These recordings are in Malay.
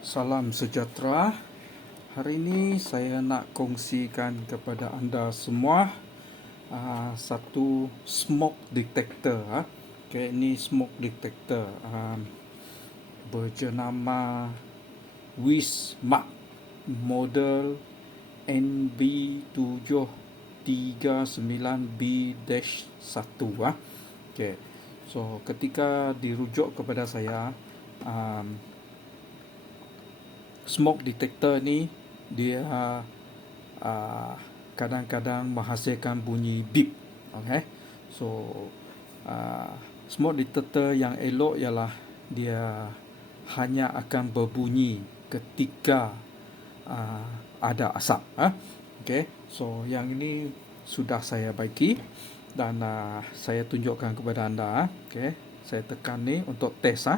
Salam sejahtera. Hari ini saya nak kongsikan kepada anda semua satu smoke detector. Okay, ini smoke detector berjenama Wismar model NB739B-1. Okay. So ketika dirujuk kepada saya, smoke detector ni dia kadang-kadang menghasilkan bunyi beep. Okay. So smoke detector yang elok ialah dia hanya akan berbunyi ketika ada asap. Okay. So yang ini sudah saya baiki dan saya tunjukkan kepada anda. Okay. Saya tekan ni untuk test.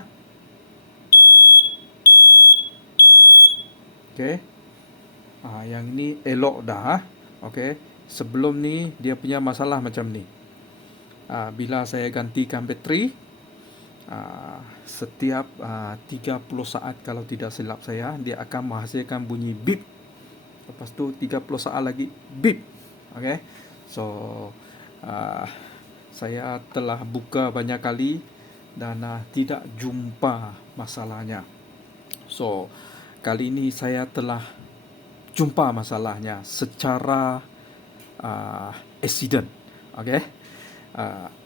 Okay. Yang ni elok dah. Okay. Sebelum ni dia punya masalah macam ni. Bila saya gantikan bateri, setiap 30 saat kalau tidak silap saya, dia akan menghasilkan bunyi beep. Lepas tu 30 saat lagi beep. Okay. So saya telah buka banyak kali dan tidak jumpa masalahnya. So kali ini saya telah jumpa masalahnya secara accident. Okay.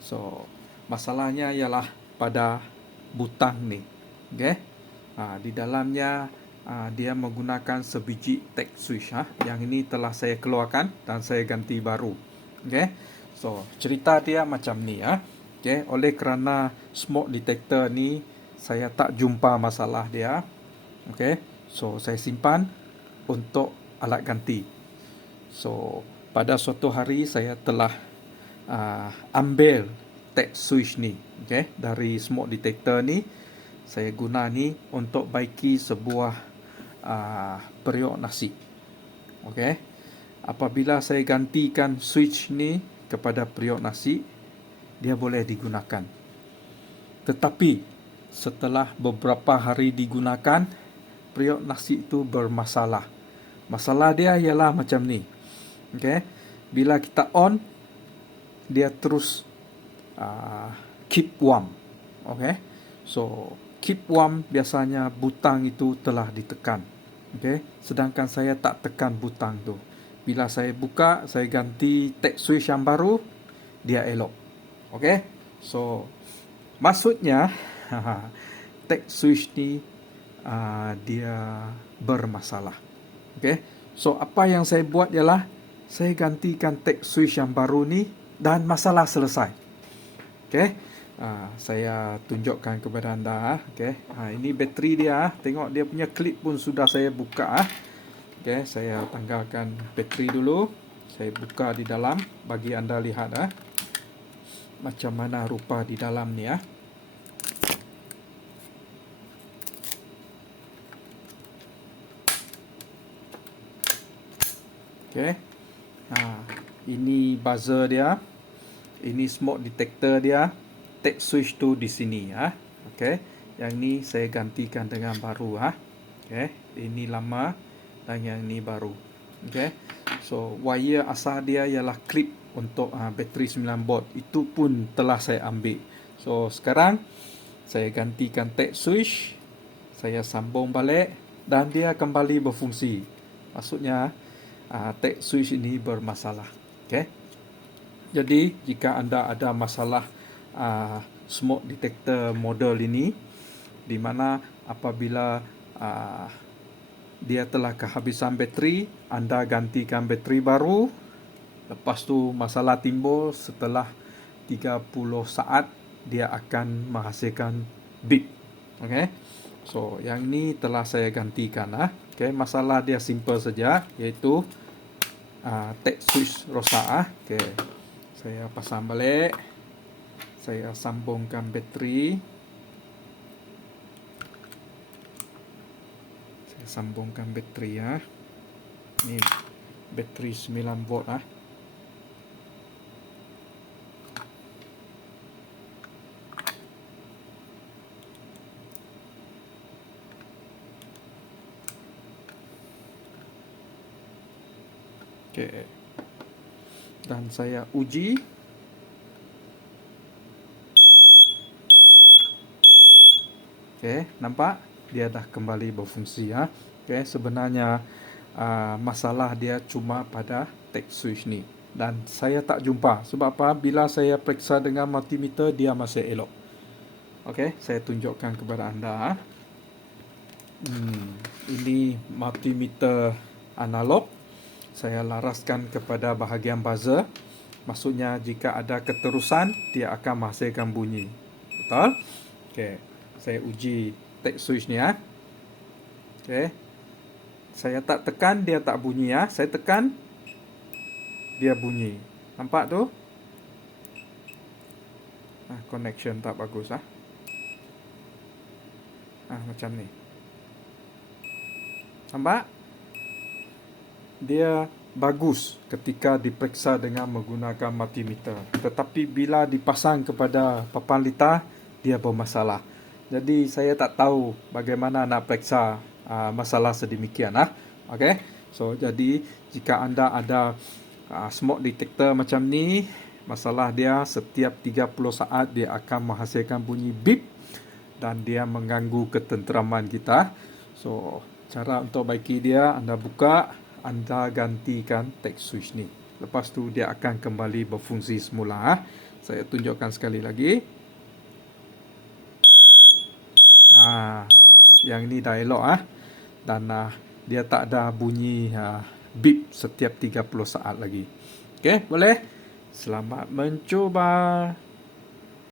So masalahnya ialah pada butang ni. Okay. Di dalamnya dia menggunakan sebiji tag switch. Yang ini telah saya keluarkan dan saya ganti baru. Okay. So cerita dia macam ni. Okay. Oleh kerana smoke detector ni saya tak jumpa masalah dia. Okay. So saya simpan untuk alat ganti. So pada suatu hari saya telah ambil tag switch ni, okay, dari smoke detector ni. Saya guna ni untuk baiki sebuah periuk nasi. Okay. Apabila saya gantikan switch ni kepada periuk nasi, dia boleh digunakan. Tetapi setelah beberapa hari digunakan, periuk nasi itu bermasalah. Masalah dia ialah macam ni. Okay. Bila kita on, dia terus keep warm. Okay. So keep warm biasanya butang itu telah ditekan. Okay. Sedangkan saya tak tekan butang tu. Bila saya buka, saya ganti tag switch yang baru, dia elok. Okay. So maksudnya tag switch ni dia bermasalah. Okay. So apa yang saya buat ialah saya gantikan tag switch yang baru ni dan masalah selesai. Okay. Saya tunjukkan kepada anda. Okay. Ini bateri dia. Tengok dia punya klip pun sudah saya buka. Okay. Saya tanggalkan bateri dulu. Saya buka di dalam bagi anda lihat macam mana rupa di dalam ni. Okay. Ini buzzer dia. Ini smoke detector dia. Tag switch tu di sini. Okay. Yang ni saya gantikan dengan baru. Okay. Ini lama dan yang ni baru. Okay. So wire asal dia ialah klip untuk bateri 9 volt. Itu pun telah saya ambil. So sekarang saya gantikan tag switch. Saya sambung balik dan dia kembali berfungsi. Maksudnya tag switch ini bermasalah. Okay. Jadi jika anda ada masalah smoke detector model ini, di mana apabila dia telah kehabisan bateri, anda gantikan bateri baru, lepas tu masalah timbul setelah 30 saat dia akan menghasilkan beep. Okay. So yang ini telah saya gantikan. Okay. Masalah dia simple saja, iaitu tag switch rosak. Okay. Saya pasang balik. Saya sambungkan bateri. Saya sambungkan bateri. Ini bateri 9 volt. Okey. Dan saya uji. Okey, nampak? Dia dah kembali berfungsi ya. Okey, sebenarnya masalah dia cuma pada tag switch ni. Dan saya tak jumpa. Sebab apa? Bila saya periksa dengan multimeter, dia masih elok. Okey, saya tunjukkan kepada anda. Ini multimeter analog. Saya laraskan kepada bahagian buzzer. Maksudnya jika ada keterusan, dia akan menghasilkan bunyi. Betul? Okey, saya uji tag switch ni ya. Okey. Saya tak tekan, dia tak bunyi ya. Saya tekan, dia bunyi. Nampak tu? Connection tak bagus macam ni. Nampak? Dia bagus ketika diperiksa dengan menggunakan multimeter. Tetapi bila dipasang kepada papan litar, dia bermasalah. Jadi saya tak tahu bagaimana nak periksa masalah sedemikian Okey. So jadi jika anda ada smoke detector macam ni, masalah dia setiap 30 saat dia akan menghasilkan bunyi beep dan dia mengganggu ketenteraman kita. So cara untuk baiki dia, anda buka, anda gantikan tag switch ni. Lepas tu dia akan kembali berfungsi semula Saya tunjukkan sekali lagi. Yang ni dah elok dan dia tak ada bunyi beep setiap 30 saat lagi. Okey, boleh? Selamat mencuba.